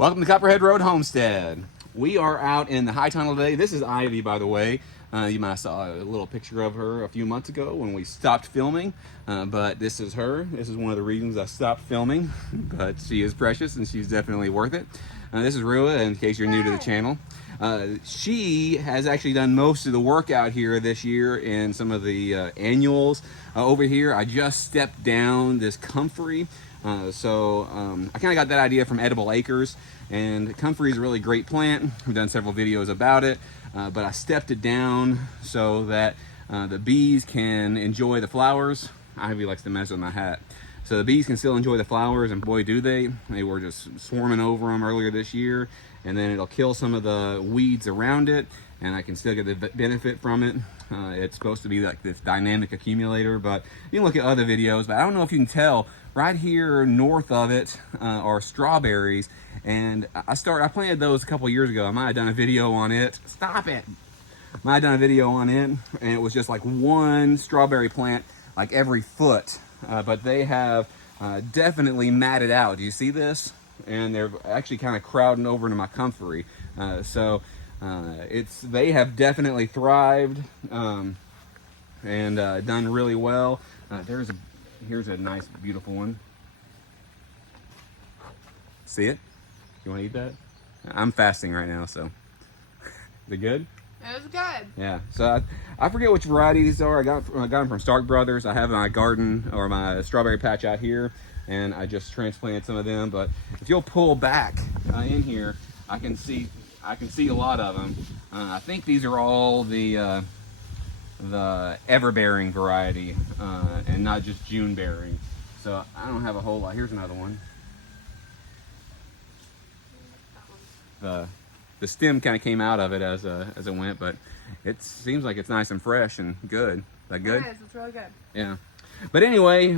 Welcome to Copperhead Road Homestead. We are out in the high tunnel today. This is Ivy, by the way. You might have saw a little picture of her a few months ago when we stopped filming, but this is her. This is one of the reasons I stopped filming, but she is precious and she's definitely worth it. This is Rua, in case you're new to the channel. She has actually done most of the work out here this year in some of the annuals. Over here, I just stepped down this Comfrey. I kind of got that idea from Edible Acres, and Comfrey is a really great plant. We've done several videos about it, but I stepped it down so that the bees can enjoy the flowers. Ivy likes to mess with my hat. So the bees can still enjoy the flowers, and boy do they. They were just swarming over them earlier this year, and then it'll kill some of the weeds around it, and I can still get the benefit from it. It's supposed to be like this dynamic accumulator, but you can look at other videos, but I don't know if you can tell, right here north of it are strawberries, and I planted those a couple years ago. I might have done a video on it. Stop it! Might have done a video on it, and it was just like one strawberry plant like every foot, but they have definitely matted out. Do you see this? And they're actually kind of crowding over into my Comfrey. They have definitely thrived and done really well. Here's a nice, beautiful one. See it? You want to eat that? I'm fasting right now, so. Is it good? It was good. Yeah. So I forget which variety these are. I got them from Stark Brothers. I have my garden or my strawberry patch out here, and I just transplanted some of them. But if you'll pull back in here, I can see a lot of them. I think these are all the ever-bearing variety, and not just June-bearing. So I don't have a whole lot. Here's another one. The stem kind of came out of it as it went, but it seems like it's nice and fresh and good. Is that good? It is. It's really good. Yeah. But anyway,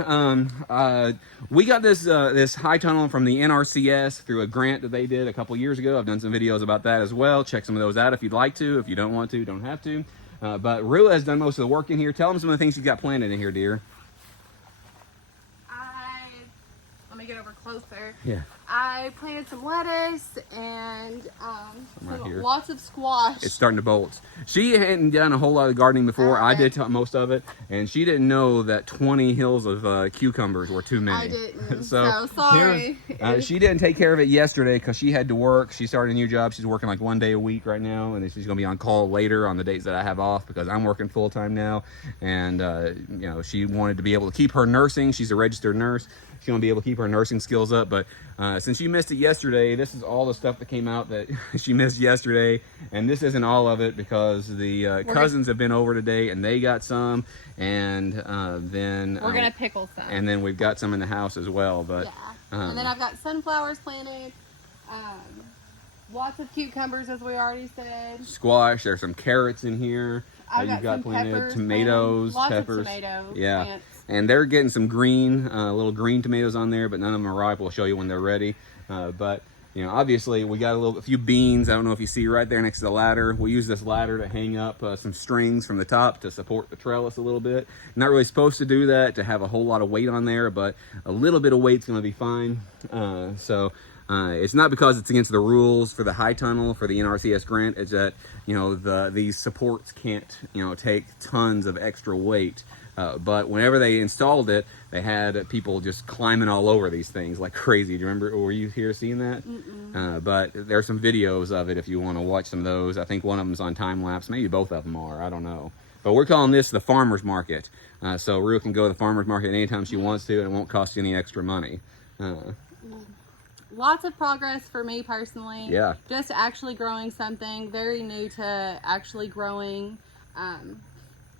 we got this high tunnel from the NRCS through a grant that they did a couple years ago. I've done some videos about that as well. Check some of those out if you'd like to. If you don't want to, don't have to. But Rua has done most of the work in here. Tell them some of the things you've got planted in here, dear. Let me get over closer. Yeah. I planted some lettuce and right lots of squash. It's starting to bolt. She hadn't done a whole lot of gardening before. Okay. I did most of it, and she didn't know that 20 hills of cucumbers were too many. I didn't. So sorry. She didn't take care of it yesterday because she had to work. She started a new job. She's working like 1 day a week right now, and she's going to be on call later on the days that I have off because I'm working full time now. And she wanted to be able to keep her nursing. She's a registered nurse. She's going to be able to keep her nursing skills up. But since she missed it yesterday, this is all the stuff that came out that she missed yesterday. And this isn't all of it because the cousins have been over today and they got some. And then we're going to pickle some. And then we've got some in the house as well. But yeah. And then I've got sunflowers planted. Lots of cucumbers, as we already said. Squash. There's some carrots in here. You've got planted peppers, tomatoes, lots peppers. Of tomato yeah. plants. And they're getting some green, little green tomatoes on there, but none of them are ripe. We'll show you when they're ready. But obviously we got a few beans. I don't know if you see right there next to the ladder. We use this ladder to hang up some strings from the top to support the trellis a little bit. Not really supposed to do that to have a whole lot of weight on there, but a little bit of weight's going to be fine. It's not because it's against the rules for the high tunnel for the NRCS grant. It's that these supports can't take tons of extra weight. But whenever they installed it, they had people just climbing all over these things like crazy. Do you remember? Were you here seeing that? But there's some videos of it if you want to watch some of those. I think one of them's on time lapse. Maybe both of them are. I don't know. But we're calling this the farmer's market. So Rua can go to the farmer's market anytime she wants to, and it won't cost you any extra money. Lots of progress for me personally. Yeah. Just actually growing something. Very new to actually growing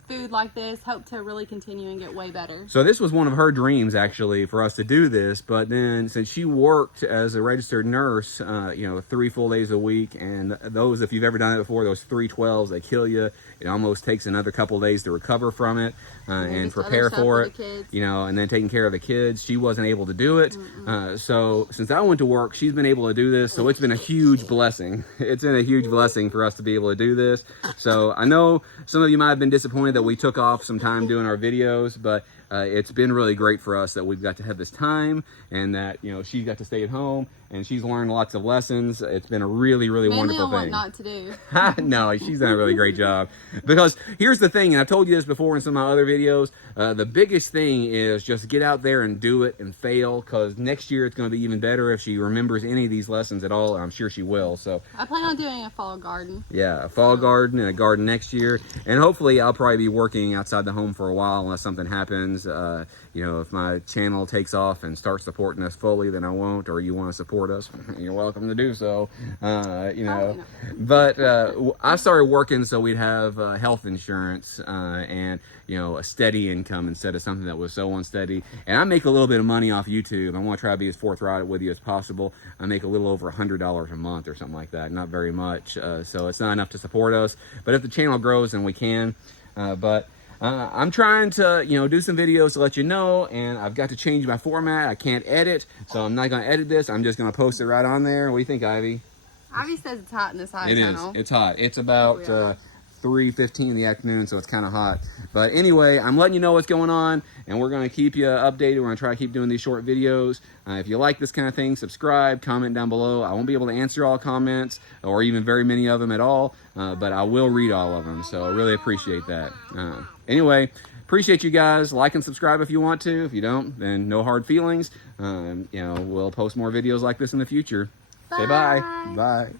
food like this. Hope to really continue and get way better. So this was one of her dreams actually for us to do this, but then since she worked as a registered nurse 3 full days a week, and those, if you've ever done it before, those 312s, they kill you. It almost takes another couple of days to recover from it and prepare for it, and then taking care of the kids. She wasn't able to do it. So since I went to work, she's been able to do this. So it's been a huge blessing. It's been a huge blessing for us to be able to do this. So I know some of you might have been disappointed that we took off some time doing our videos, but it's been really great for us that we've got to have this time, and that, you know, she got to stay at home and she's learned lots of lessons. It's been a really, really Mainly wonderful on what thing. not to do. No, she's done a really great job. Because here's the thing, and I've told you this before in some of my other videos, the biggest thing is just get out there and do it and fail, because next year it's going to be even better if she remembers any of these lessons at all. I'm sure she will. So I plan on doing a fall garden. yeah, a fall garden and a garden next year. And hopefully I'll probably be working outside the home for a while unless something happens. You know, if my channel takes off and starts supporting us fully, then I won't. Or you want to support us, you're welcome to do so. You know, but I started working so we'd have health insurance and, you know, a steady income instead of something that was so unsteady. And I make a little bit of money off YouTube. I want to try to be as forthright with you as possible. I make a little over $100 a month or something like that. Not very much. So it's not enough to support us. But if the channel grows, then we can. I'm trying to, you know, do some videos to let you know, and I've got to change my format. I can't edit, so I'm not going to edit this. I'm just going to post it right on there. What do you think, Ivy? Ivy says it's hot in this high It tunnel. is. It's hot. It's about 3:15 in the afternoon, so it's kind of hot. But anyway, I'm letting you know what's going on, and we're going to keep you updated. We're going to try to keep doing these short videos. If you like this kind of thing, subscribe, comment down below. I won't be able to answer all comments, or even very many of them at all, but I will read all of them, so I really appreciate that. Anyway, appreciate you guys. Like and subscribe if you want to. If you don't, then no hard feelings. You know, we'll post more videos like this in the future. Say bye. Bye.